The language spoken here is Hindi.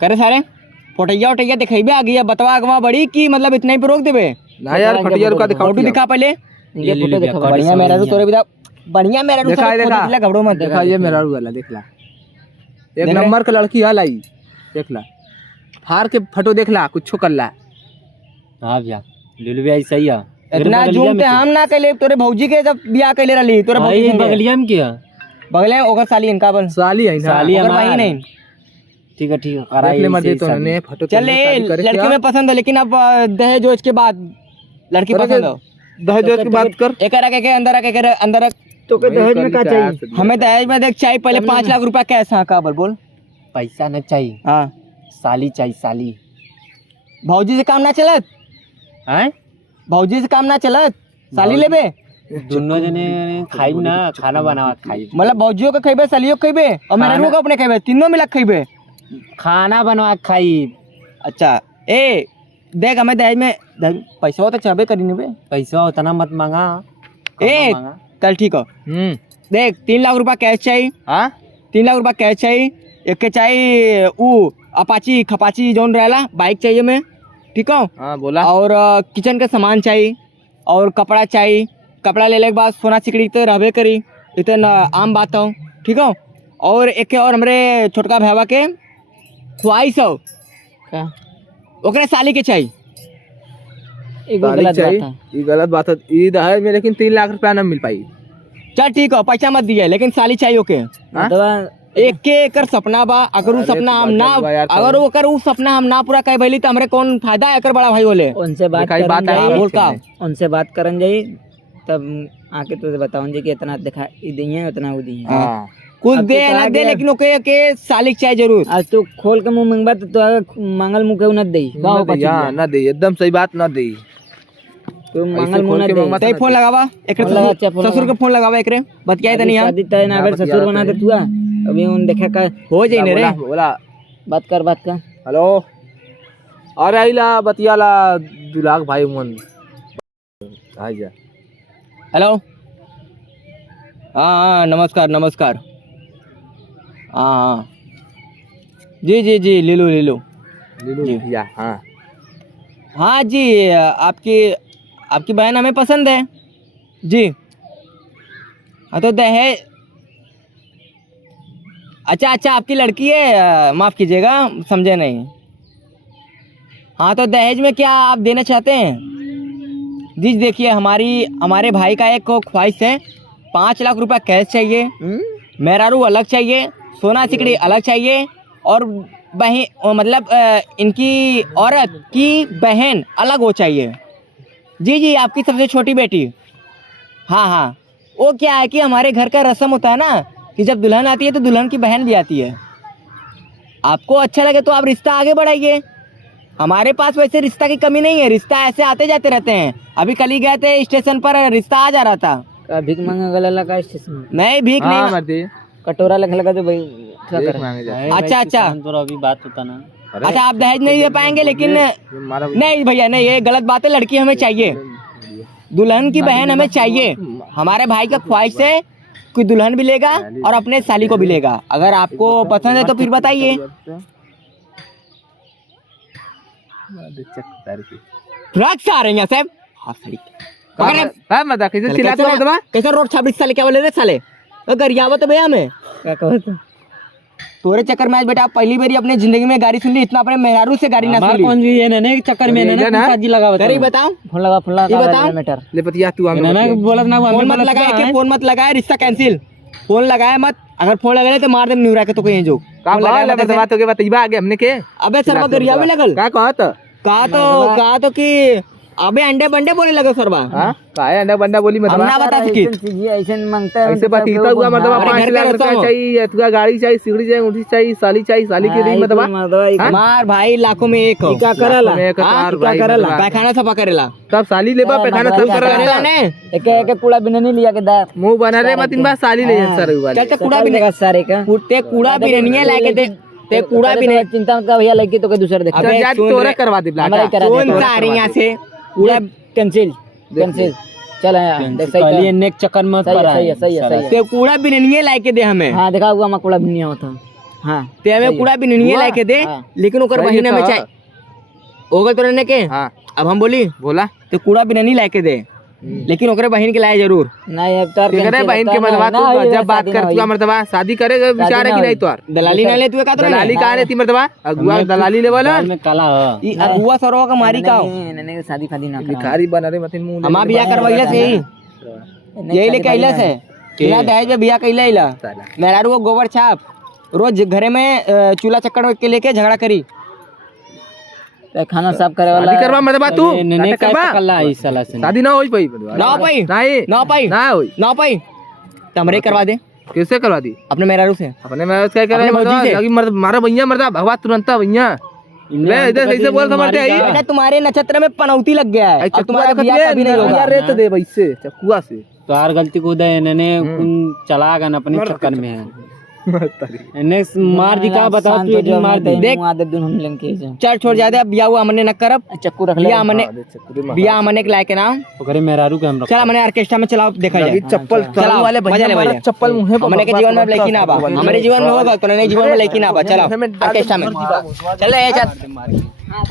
करे सारे फोटैया उटैया दिखेबे आ गया बतवा अगवा बड़ी की मतलब इतने ही पे रोक देबे ना यार फटिया रुका दिखाओ फोटो दिखा पहले ये फोटो दिखा बढ़िया मेरा रू तोरे बिदा बढ़िया मेरा रू देखा देखा घबड़ो मत देखा ये मेरा रू वाला देख ला एक नंबर का लड़की है लाई देख ला फार के फोटो देख ला कुछ कर ला। हां भैया लुलु भी ऐसा ही है इतना झूमते हम ना कइले तोरे भौजी के जब बियाह कइले रहली तोरे भौजी बगलिया में किया बगले ओकर साली इनका बल साली है ना साली ओकर भाई नहीं ठीक है कराई ले मत दे तो ने फोटो चल लड़की में पसंद है लेकिन अब दहेज जोज के बाद लड़की पसंद हो दहेज की बात कर एक अंदर तो के दहेज में क्या चाहिए हमें दहेज में देख चाहिए पहले 5 लाख रुपया कैश हाँ का बोल पैसा न चाहिए हाँ साली चाहिए साली भौजी से काम ना चलत हैं भौजी से काम ना चलत साली लेबे दोनों जने खाई ना खाना बनावा खाई मतलब भौजियों का खइबे सालियों का खइबे और मेरे रू का अपने खइबे तीनों मिला खइबे खाना बनवा खाई। अच्छा ए देख हमें दहेज में पैसा तो चाहबे करी बे पैसा उतना मत मांगा ए चल ठीक हो देख 3 लाख रुपया कैश चाहिए हाँ 3 लाख रुपया कैश चाहिए एक के चाहिए अपाची खपाची जोन रहला बाइक चाहिए मैं ठीक हो हाँ बोला और किचन का सामान चाहिए और कपड़ा चाहिए कपड़ा ले के बाद सोना सिकड़ी तो रहबे करी इतना आम बात हो ठीक हो और एक और हमरे छोटका भैया के ख्वाहिश हो क्या ओकरे साली के चाहिए ये गलत बात है ये दहेज में लेकिन 3 लाख रुपया न मिल पाई। चल ठीक हो पैसा मत दिए लेकिन साली चाहिए ओके एक के एकर सपना बा अगर वो सपना हम ना अगर वो कर वो सपना हम ना पूरा कर भइली तो हमरे कौन फायदा एकर बड़ा भाई बोले उनसे बात बोल का उनसे बात करन जाई तब आके तो बताऊं जी कि इतना दिखा दिए उतना वो दिए हाँ कुछ दे ना दे लेकिन ओके के साली चाहिए जरूर आज तो खोल के मुंह मंगबा तो मंगल मुंह के न दे ना दे एकदम सही बात ना दे तो मंगल मुंह न दे फोन लगावा एक ससुर के फोन लगावा एकरे बतियाई तनी यार शादी तय ना अगर ससुर बना दे तू अभी उन देखा का हो जाई ने रे बोला बात कर हेलो अरे आइला बतियाला 2 लाख भाई मन आ जा हेलो हाँ नमस्कार नमस्कार हाँ जी जी जी ले लो भैया हाँ हाँ जी आपकी बहन हमें पसंद है जी हाँ तो दहेज अच्छा आपकी लड़की है माफ़ कीजिएगा समझे नहीं हाँ तो दहेज में क्या आप देना चाहते हैं जी देखिए हमारे भाई का एक ख्वाहिश है 5 लाख रुपया कैश चाहिए मेहरारू अलग चाहिए सोना सिकड़ी अलग चाहिए और बहन मतलब इनकी औरत की बहन अलग हो चाहिए जी आपकी सबसे छोटी बेटी हाँ वो क्या है कि हमारे घर का रस्म होता है ना कि जब दुल्हन आती है तो दुल्हन की बहन भी आती है आपको अच्छा लगे तो आप रिश्ता आगे बढ़ाइए हमारे पास वैसे रिश्ता की कमी नहीं है रिश्ता ऐसे आते जाते रहते हैं अभी कल ही गए थे स्टेशन पर रिश्ता आ जा रहा था भीख मांगा गला लगा स्टेशन नहीं भीख नहीं कटोरा लगा तो भाई अच्छा तो अभी बात होता ना अच्छा आप दहेज नहीं दे पाएंगे लेकिन नहीं भैया नहीं ये गलत बात है लड़की हमें चाहिए दुल्हन की बहन हमें चाहिए हमारे भाई का ख्वाहिश है कोई दुल्हन भी लेगा और अपने साली को भी लेगा अगर आपको पसंद है तो फिर बताइए रक्स आ रहे हैं साहब कैसे रोड 26 साले क्या बोले रे साले गरियावा तो भैया हमें क्या कहते तोरे चक्कर में आज बेटा पहली बारी अपने जिंदगी में गाड़ी सुन ली इतना अपने मेहरारू से गाड़ी ना सुन ली कौन जी ये ने चक्कर में ने साजी लगा बताओ फोन लगा मैटर ले बतिया तू बोला ना फोन मत लगाए रिश्ता कैंसिल फोन लगाए मत अगर फोन लगा तो मार दे न्यूरा के तो कहीं जो बात हो गई बताइबा आगे हमने के अबे सर गरिया में लगल का कहा तो कि अबे अंडे बंडे बोले लगे सरबा हां काहे अंडा बंडा बोली मतलब हम ना बता सकी ऐसे मांगता है ऐसे बतीता हुआ मतलब 5 लाख रुपया चाहिए अथवा गाड़ी चाहिए सिगड़ी चाहिए उठी चाहिए साली के नहीं मतलब हमार भाई लाखों में एक क्या करला पैखाना सफा करेला तब साली लेबा पैखाना सब करेला ने एक कूड़ा बिना नहीं लिया के दा मुंह बना रे मत इन बार साली ले सर वाले चल कूड़ा भी नहीं सारे का ते कूड़ा भी नहीं लाके दे ते कूड़ा भी नहीं चिंता मत भैया लड़की तो के दूसरे देख अबे तोरा करवा दे कौन सा रही यहां से पूरा कैंसिल चल देख सही नेक चक्कर में सही है ते कूड़ा भी नहीं लाके दे हमें हां देखा हुआ मैं कूड़ा भी नहीं होता हाँ ते हमें कूड़ा भी नहीं लाके दे, हाँ। लेकिन ओकर सही बहिना में था। चाहे ओकर तो रहने के। हाँ अब हम बोली बोला तो कूड़ा भी नहीं लाके दे, लेकिन ओकरे बहन के लाए जरूर। नहीं अब तार ठीक है बहन के मर्दबा तू जब बात कर तू मर्दबा शादी करेगा विचार है कि नहीं तोर दलाली ना ले, तू का तो दलाली कहाँ रहती मर्दबा अगुआ दलाली ले वाला में काला हो ई अगुआ सरवा का मारी का नहीं शादी फादी ना करा भिखारी बना रहे मतलब मुंह हमार बियाह करवाइला से यही लेके आइला से बिना दहेज में बियाह कइला इला मेहरारू को गोबर छाप रोज घरे में चूल्हा चक्कर के लेके झगड़ा करी। तो खाना साफ करे वाला शादी करवा मर्दबा तू नाटक करवा इस साला से शादी ना होई पाई ना हो पाई नहीं ना हो पाई ना होई ना हो पाई तो हमरे करवा दे कैसे करवा दी अपने मेहरारू से। अपने मैं क्या करे अपने मर्जी से। लगी मर्द मारा भैया मर्दा भगवा तुरंत भैया ले इधर सही से बोल समझते है बेटा तुम्हारे नक्षत्र में पनौती लग गया है, अब तुम्हारा बियाह कभी नहीं होगा। रेत दे वैसे चकुआ से तो हर गलती को दे इन्होंने चला गन अपने चक्कर में है इन्हें मार दी का बता तू एक मार दे देख हम लेके चल छोड़ जाते, अब बियाह हुआ हमने न करब, चक्कू रख ले बियाह हमने के लायक नाम ओकरे मेहरारू के हम चल हमने ऑर्केस्ट्रा में चलाओ देखा जाए। चप्पल चलाओ वाले मजा भैया ले मारा भैया। चप्पल मुंह पे हमने के जीवन में लेकिन आबा, हमारे जीवन में होगा तो नहीं जीवन में लेकिन आबा। चलो ऑर्केस्ट्रा में चल